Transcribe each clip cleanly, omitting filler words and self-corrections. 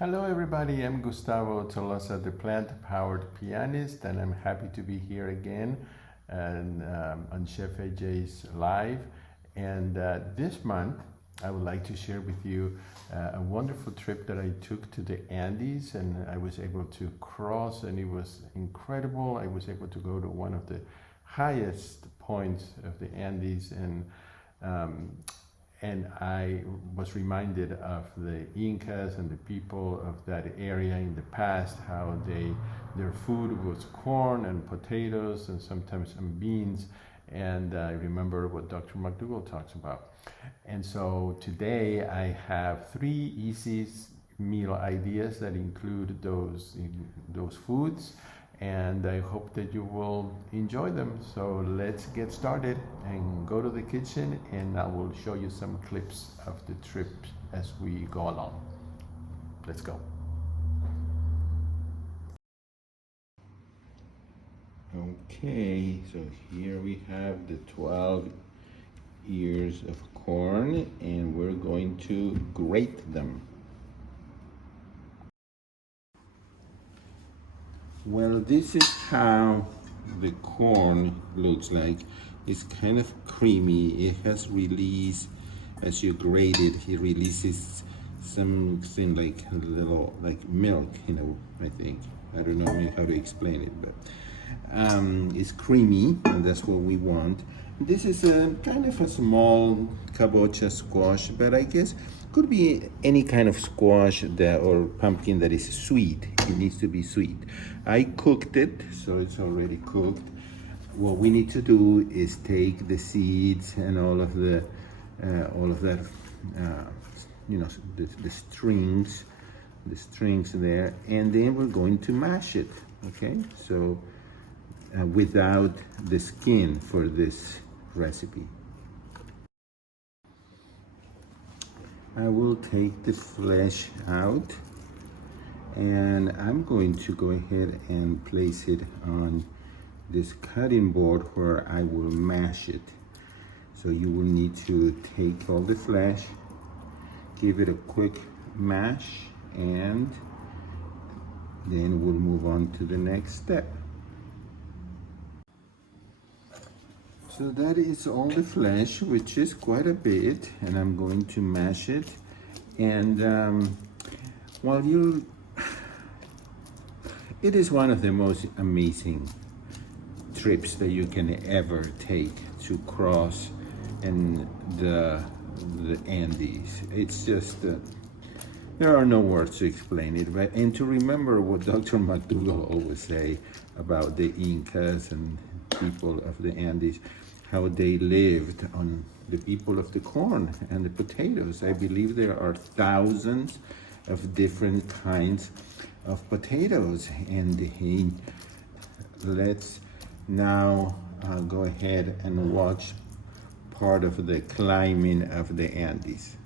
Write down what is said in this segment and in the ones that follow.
Hello everybody, I'm Gustavo Tolosa, the Plant-Powered-Pianist, and I'm happy to be here again on Chef AJ's Live. And this month, I would like to share with you a wonderful trip that I took to the Andes, and I was able to cross, and it was incredible. I was able to go to one of the highest points of the Andes, and I was reminded of the Incas and the people of that area in the past, how their food was corn and potatoes and sometimes some beans. And I remember what Dr. McDougall talks about. And so today I have 3 easy meal ideas that include those foods, and I hope that you will enjoy them. So let's get started and go to the kitchen, and I will show you some clips of the trip as we go along. Let's go. Okay, so here we have the 12 ears of corn, and we're going to grate them. Well, this is how the corn looks like. It's kind of creamy. It has released, as you grate it, it releases something like a little, like milk, I think. I don't know how to explain it, but it's creamy, and that's what we want. This is a kind of a small kabocha squash, but I guess could be any kind of squash or pumpkin that is sweet. It needs to be sweet. I cooked it, so it's already cooked. What we need to do is take the seeds and all of that, the strings there, and then we're going to mash it. Okay, so without the skin for this recipe. I will take the flesh out, and I'm going to go ahead and place it on this cutting board where I will mash it. So you will need to take all the flesh, give it a quick mash, and then we'll move on to the next step. So that is all the flesh, which is quite a bit, and I'm going to mash it. And it is one of the most amazing trips that you can ever take to cross in the Andes. It's just, there are no words to explain it, but, and to remember what Dr. McDougall always say about the Incas and people of the Andes, how they lived on the people of the corn and the potatoes. I believe there are thousands of different kinds of potatoes. And let's now go ahead and watch part of the climbing of the Andes.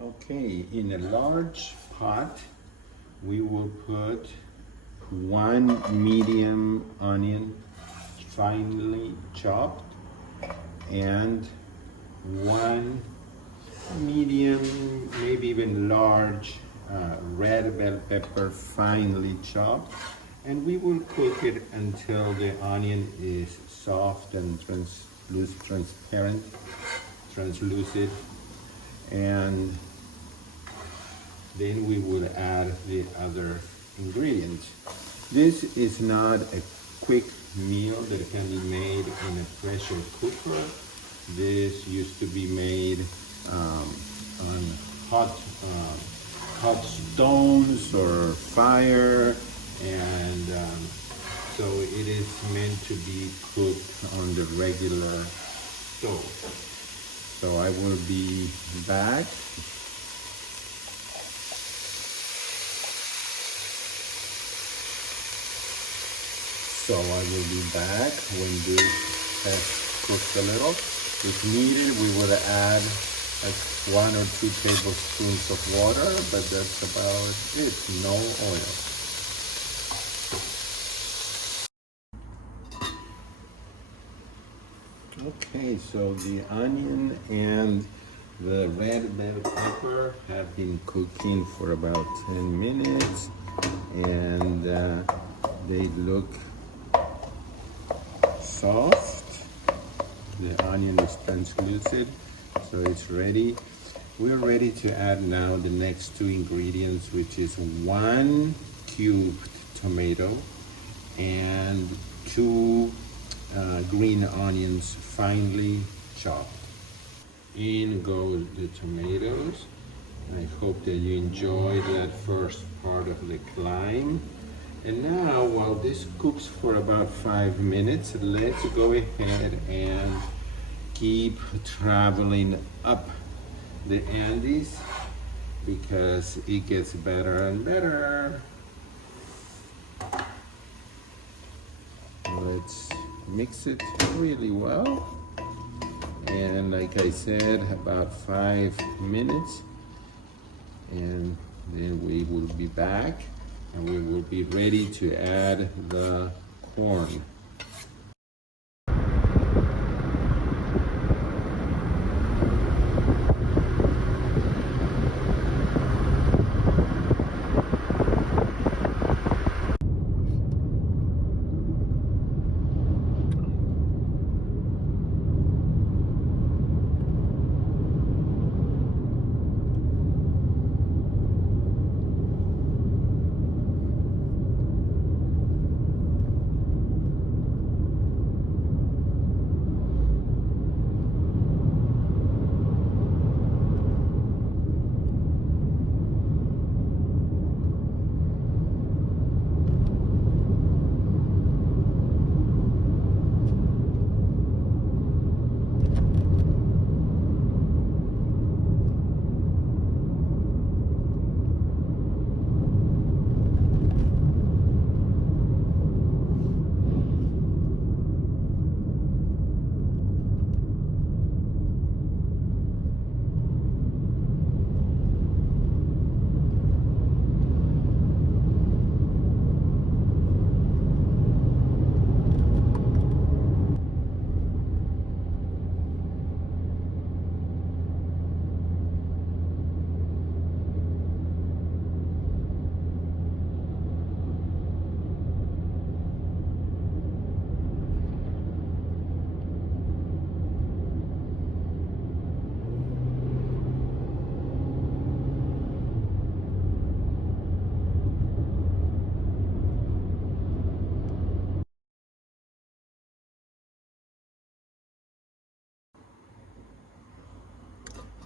Okay, in a large pot, we will put one medium onion finely chopped and one medium, maybe even large red bell pepper finely chopped, and we will cook it until the onion is soft and translucent, and then we will add the other ingredients. This is not a quick meal that can be made in a pressure cooker. This used to be made on hot stones or fire, and so it is meant to be cooked on the regular stove. So I will be back. So I will be back when this has cooked a little. If needed, we will add like 1 or 2 tablespoons of water, but that's about it, no oil. Okay, so the onion and the red bell pepper have been cooking for about 10 minutes, and they look soft. The onion is translucent, so it's ready. We're ready to add now the next 2 ingredients, which is 1 cubed tomato and 2 green onions finely chopped. In go the tomatoes. I hope that you enjoyed that first part of the climb. And now, while this cooks for about 5 minutes, let's go ahead and keep traveling up the Andes, because it gets better and better. Let's mix it really well. And like I said, about 5 minutes, and then we will be back and we will be ready to add the corn.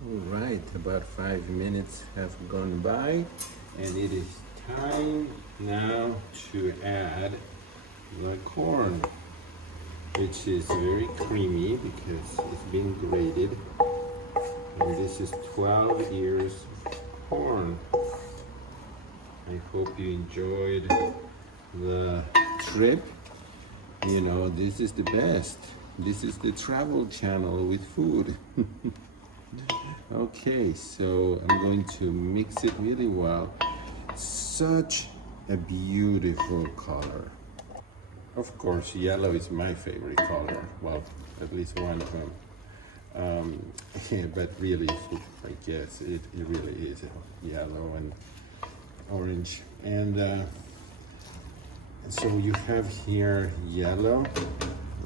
All right, about 5 minutes have gone by, and it is time now to add the corn, which is very creamy because it's been grated. And this is 12 ears of corn. I hope you enjoyed the trip. You know, this is the best. This is the travel channel with food. Okay, so I'm going to mix it really well. Such a beautiful color. Of course, yellow is my favorite color. Well, at least one of them. Yeah, but really, I guess it really is yellow and orange. And so you have here yellow,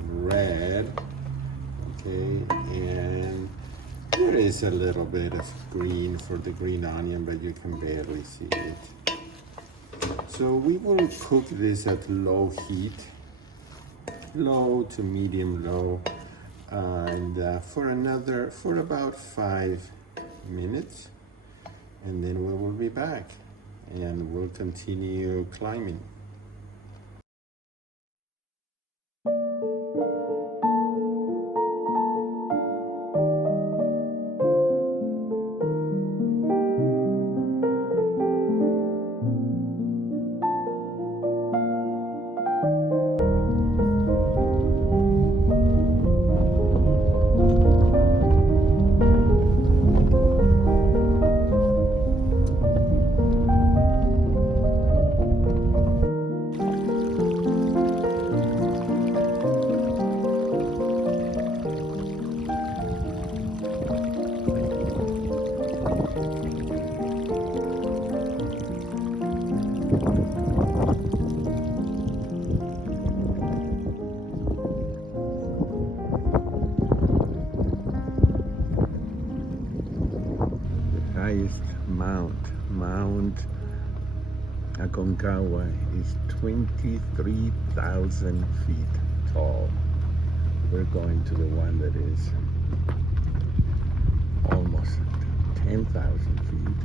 red, okay, and there is a little bit of green for the green onion, but you can barely see it. So we will cook this at low heat, low to medium low, and for about 5 minutes, and then we will be back and we'll continue climbing. Mount Aconcagua is 23,000 feet tall. We're going to the one that is almost 10,000 feet.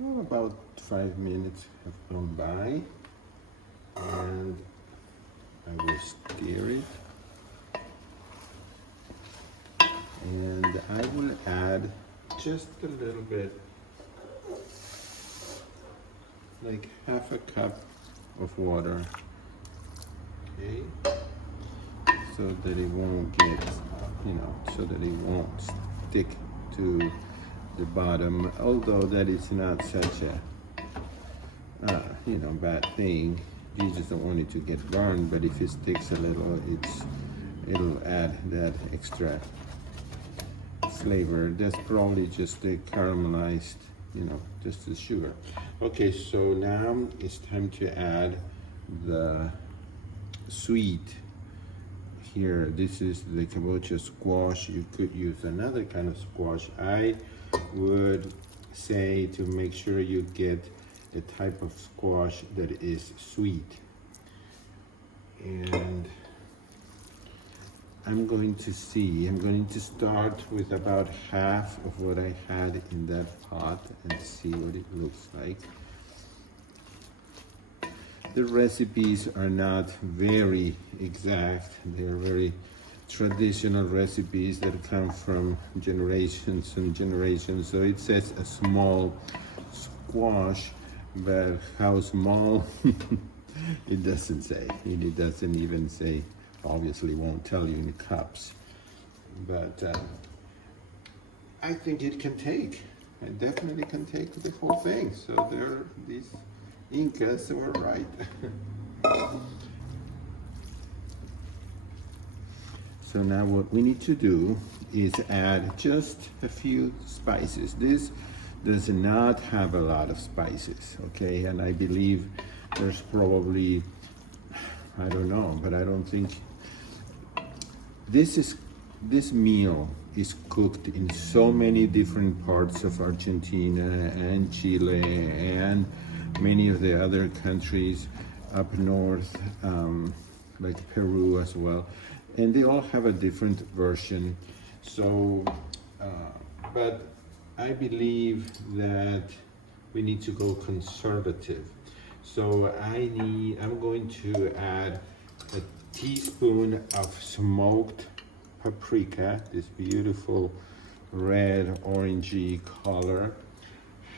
Well, about 5 minutes have gone by, and I will stir it, and I will add just a little bit, like half a cup of water, okay, so that it won't get, so that it won't stick to the bottom, although that is not such a bad thing. You just don't want it to get burned, but if it sticks a little, it'll add that extra flavor. That's probably just the caramelized, just the sugar. Okay, so now it's time to add the sweet. Here, this is the kabocha squash. You could use another kind of squash. I would say to make sure you get the type of squash that is sweet. And I'm going to start with about half of what I had in that pot and see what it looks like. The recipes are not very exact. They're very traditional recipes that come from generations and generations. So it says a small squash, but how small, it doesn't say. It doesn't even say, obviously won't tell you in cups. But I think it definitely can take the whole thing. So these Incas were right. So now what we need to do is add just a few spices. This does not have a lot of spices, okay? And I believe there's probably, I don't know, but I don't think, this meal is cooked in so many different parts of Argentina and Chile and many of the other countries up north, like Peru as well. And they all have a different version. So, but I believe that we need to go conservative. So I'm going to add a teaspoon of smoked paprika, this beautiful red orangey color,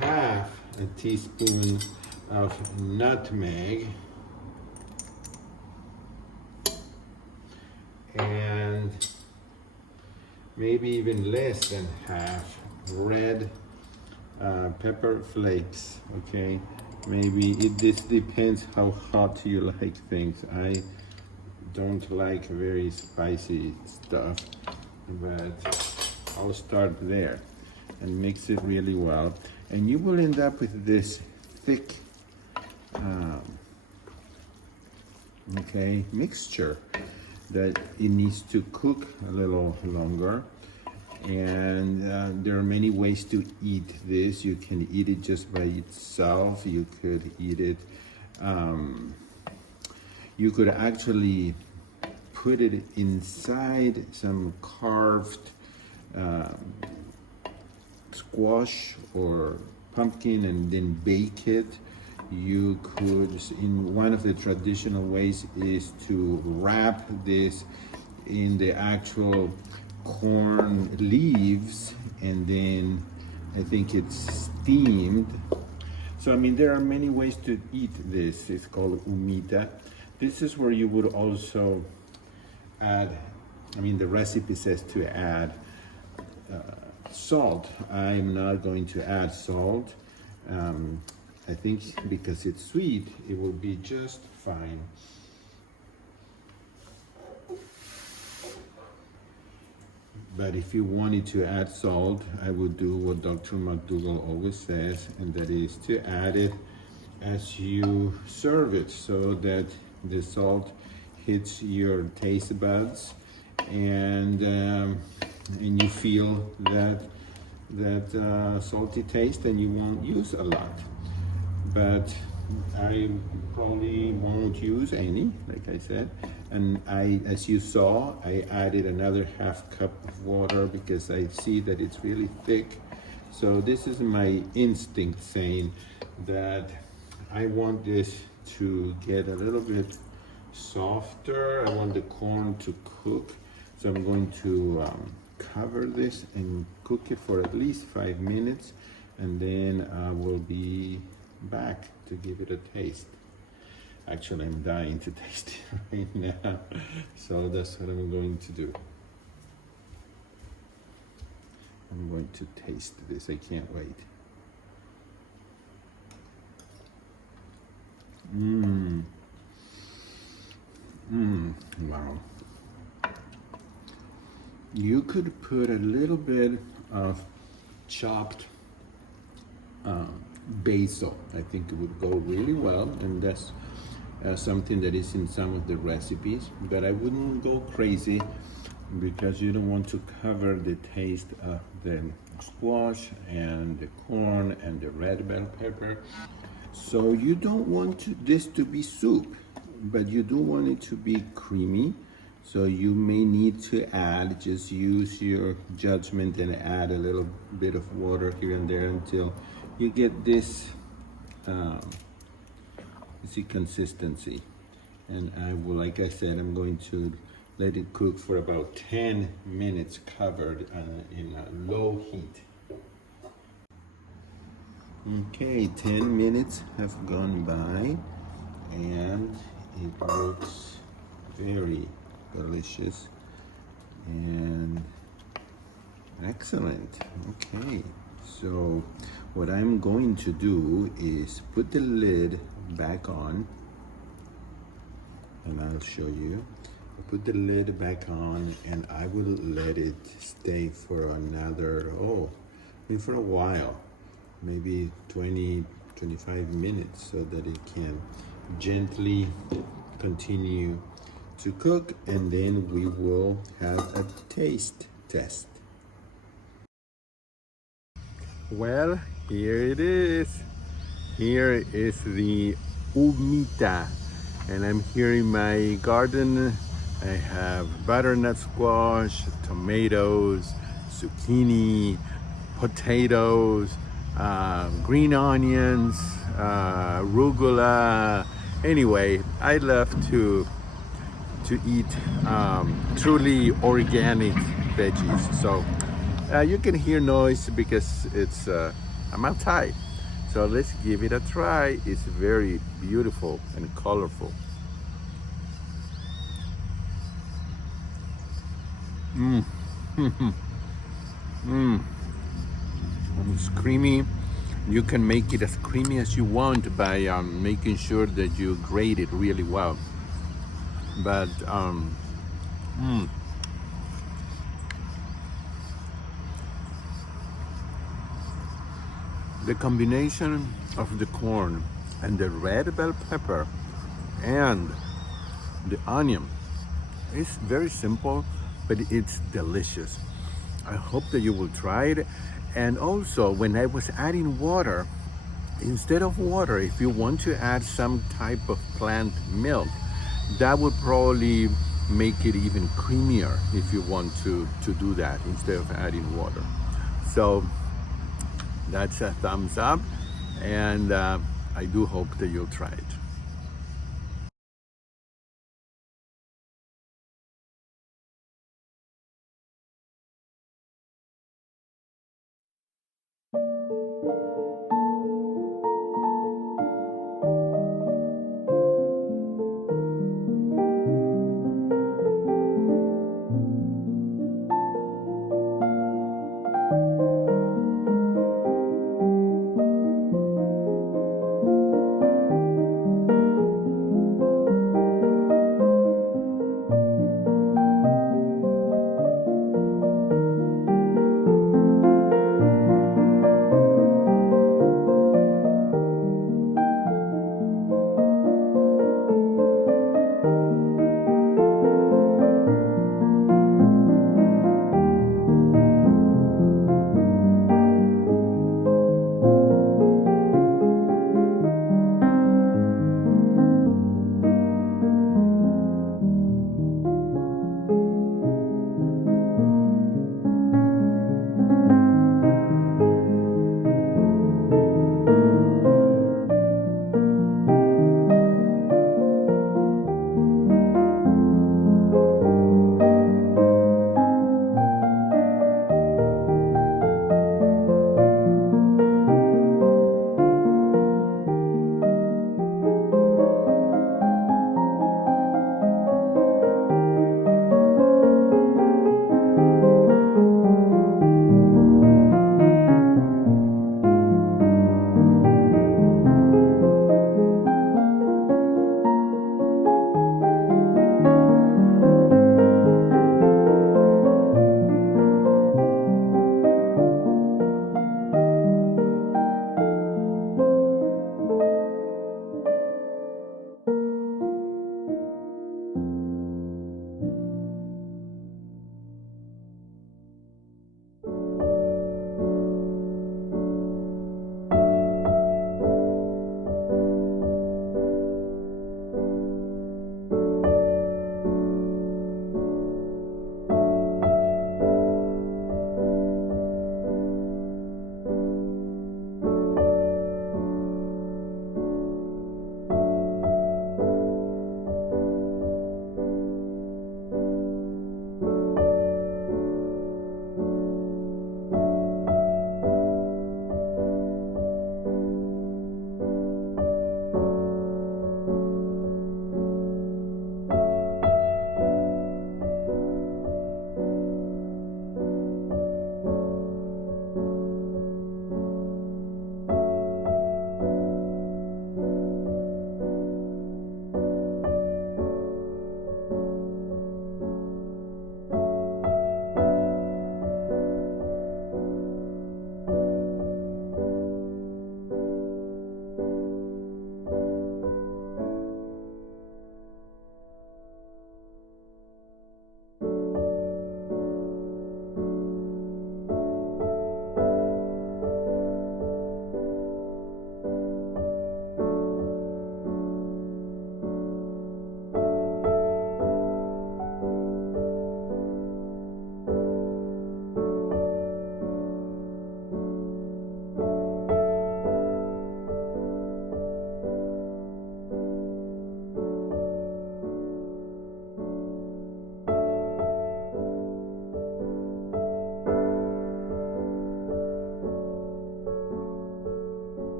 half a teaspoon of nutmeg, and maybe even less than half red pepper flakes. Okay, maybe this depends how hot you like things. I don't like very spicy stuff, but I'll start there and mix it really well, and you will end up with this thick mixture that it needs to cook a little longer. And there are many ways to eat this. You can eat it just by itself. You could eat it, you could actually put it inside some carved squash or pumpkin and then bake it. You could, in one of the traditional ways, is to wrap this in the actual corn leaves, and then I think it's steamed. So I mean, there are many ways to eat this. It's called humita. This is where you would also add, I mean, the recipe says to add salt. I'm not going to add salt. I think because it's sweet, it will be just fine. But if you wanted to add salt, I would do what Dr. McDougall always says, and that is to add it as you serve it, so that the salt hits your taste buds, and you feel that salty taste, and you won't use a lot. But I probably won't use any, like I said. And as you saw, I added another half cup of water because I see that it's really thick. So this is my instinct saying that I want this to get a little bit softer. I want the corn to cook. So I'm going to cover this and cook it for at least 5 minutes, and then I will be back to give it a taste. Actually, I'm dying to taste it right now, so that's what I'm going to do. I'm going to taste this. I can't wait. Wow. You could put a little bit of chopped basil. I think it would go really well, and that's something that is in some of the recipes, but I wouldn't go crazy because you don't want to cover the taste of the squash and the corn and the red bell pepper. So you don't want this to be soup, but you do want it to be creamy. So you may need to add, just use your judgment and add a little bit of water here and there until you get this consistency. And I will, like I said, I'm going to let it cook for about 10 minutes covered in a low heat. Okay, 10 minutes have gone by and it looks very delicious and excellent. Okay, so what I'm going to do is put the lid back on, and I'll show you. I'll put the lid back on, and I will let it stay for another, for a while, maybe 20-25 minutes, so that it can gently continue to cook, and then we will have a taste test. Well, here it is. Here is the humita, and I'm here in my garden. I have butternut squash, tomatoes, zucchini, potatoes, green onions, arugula. Anyway, I love to eat truly organic veggies. So you can hear noise because I'm outside. So let's give it a try. It's very beautiful and colorful. Mmm. Mmm. It's creamy. You can make it as creamy as you want by making sure that you grate it really well. But the combination of the corn and the red bell pepper and the onion is very simple, but it's delicious. I hope that you will try it. And also, when I was adding water, instead of water, if you want to add some type of plant milk, that would probably make it even creamier if you want to do that instead of adding water. So that's a thumbs up, and I do hope that you'll try it.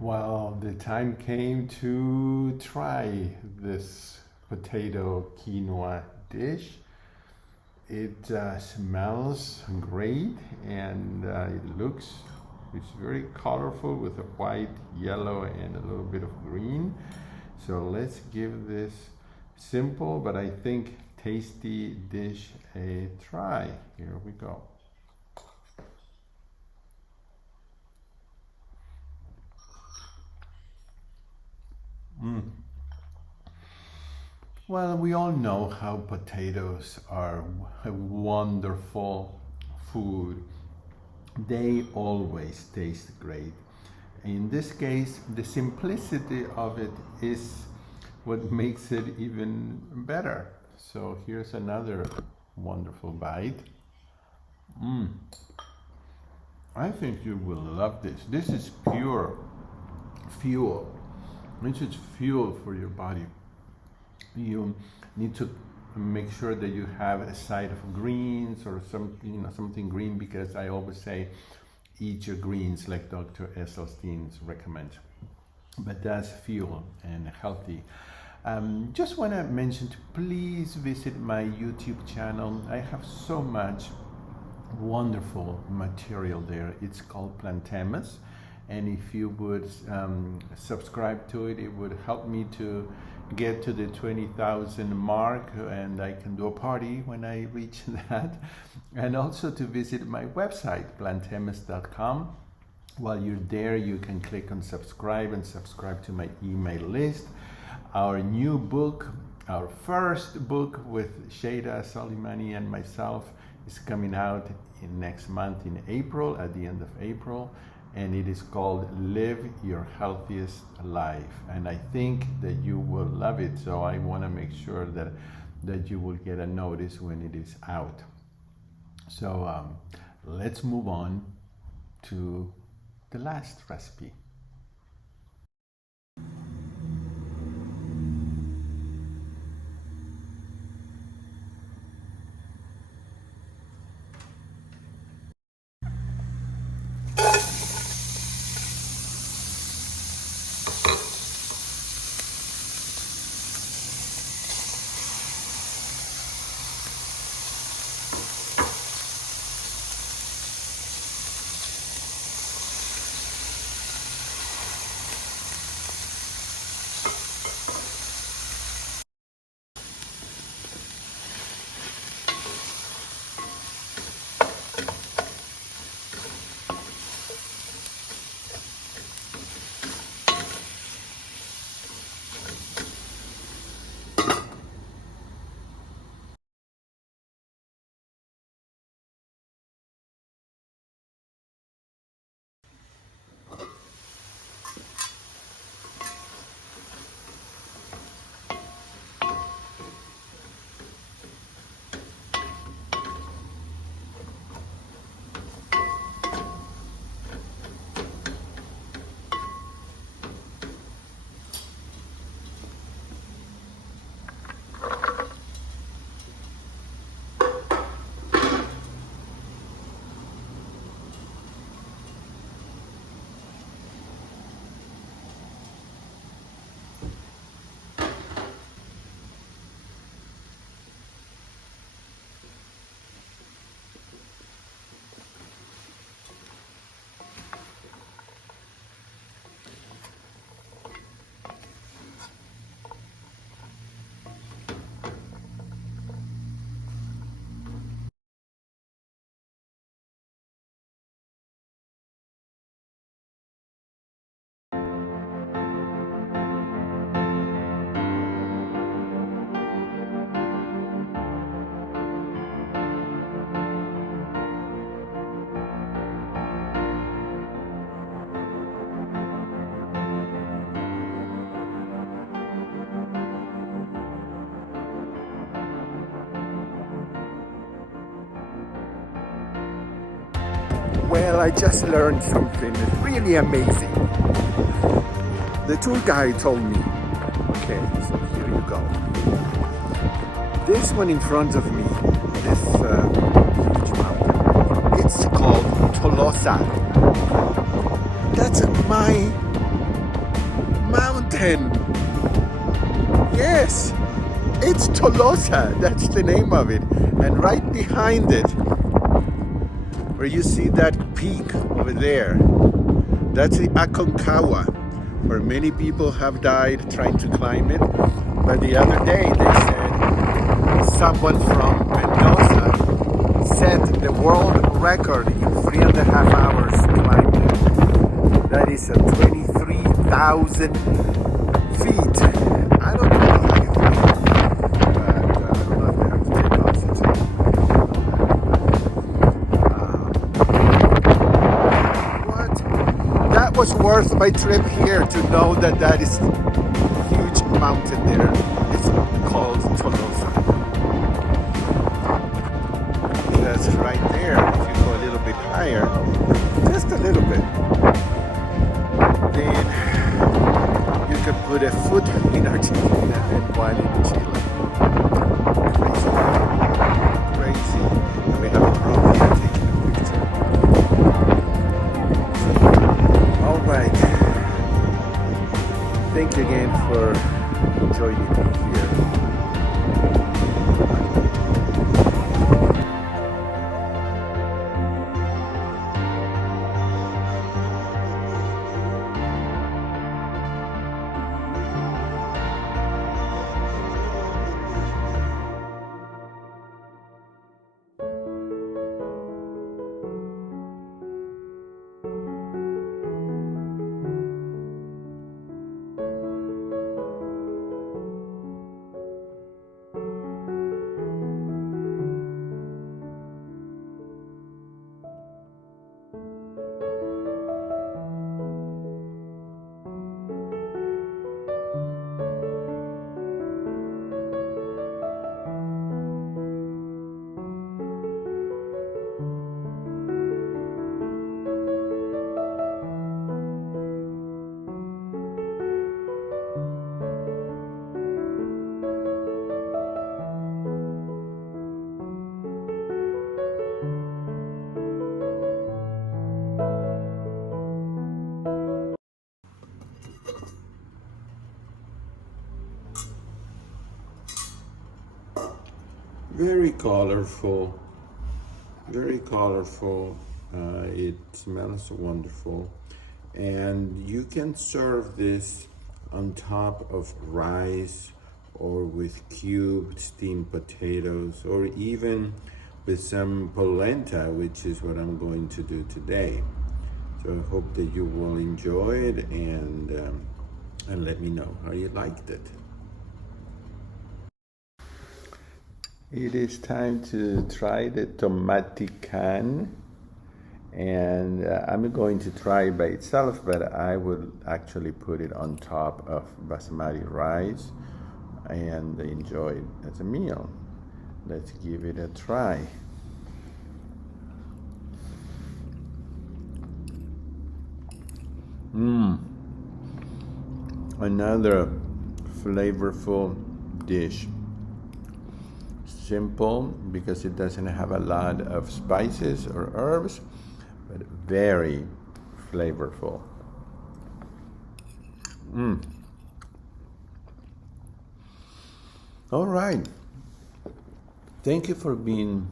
Well, the time came to try this potato quinoa dish. It smells great and it's very colorful with a white, yellow, and a little bit of green. So let's give this simple but I think tasty dish a try. Here we go. Well, we all know how potatoes are a wonderful food. They always taste great. In this case, the simplicity of it is what makes it even better. So here's another wonderful bite. I think you will love this. This is pure fuel. This is fuel for your body. You need to make sure that you have a side of greens or something green, because I always say eat your greens like Dr. Esselstyn recommends. But that's fuel and healthy. Just want to mention to please visit my YouTube channel. I have so much wonderful material there. It's called Plant-Powered-Pianist, and if you would subscribe to it, it would help me to get to the 20,000 mark, and I can do a party when I reach that. And also to visit my website, plantpowered.com. While you're there, you can click on subscribe and subscribe to my email list. Our new book, our first book with Shada Soleimani and myself, is coming out next month in April, at the end of April, and it is called Live Your Healthiest Life. And I think that you will love it, so I want to make sure that you will get a notice when it is out. So let's move on to the last recipe. Well, I just learned something really amazing. The tour guide told me, okay, so here you go. This one in front of me, this huge mountain, it's called Tolosa. That's my mountain. Yes, it's Tolosa. That's the name of it. And right behind it, where you see that peak over there, that's the Aconcagua, where many people have died trying to climb it. But the other day they said someone from Mendoza set the world record in 3.5 hours climbing it. That is a 23,000 feet. I don't know how you do it, but I don't know if they have to take oxygen. What? That was worth my trip here to know that that is a huge mountain there. It's called Tolosa. Because right there, if you go a little bit higher, just a little bit, then you can put a foot in Argentina and one in Chile. Crazy. Crazy. And we have a group here taking a picture. All right. Thank you again for joining me here. Very colorful, very colorful. It smells wonderful, and you can serve this on top of rice or with cubed steamed potatoes, or even with some polenta, which is what I'm going to do today. So I hope that you will enjoy it, and let me know how you liked it. It is time to try the Tomatican, and I'm going to try it by itself, but I will actually put it on top of basmati rice and enjoy it as a meal. Let's give it a try. Another flavorful dish. Simple because it doesn't have a lot of spices or herbs, but very flavorful. All right. Thank you for being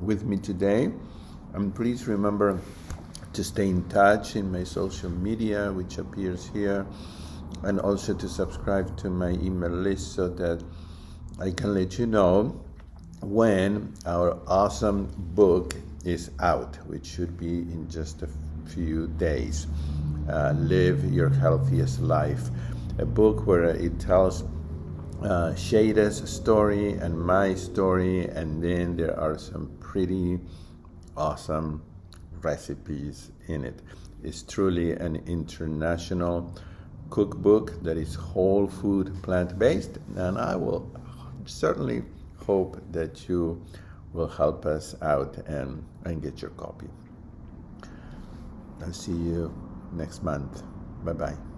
with me today. And please remember to stay in touch in my social media, which appears here, and also to subscribe to my email list so that I can let you know when our awesome book is out, which should be in just a few days. Live Your Healthiest Life, a book where it tells Shada's story and my story, and then there are some pretty awesome recipes in it. It's truly an international cookbook that is whole food, plant-based, and I will certainly hope that you will help us out and get your copy. I'll see you next month. Bye-bye.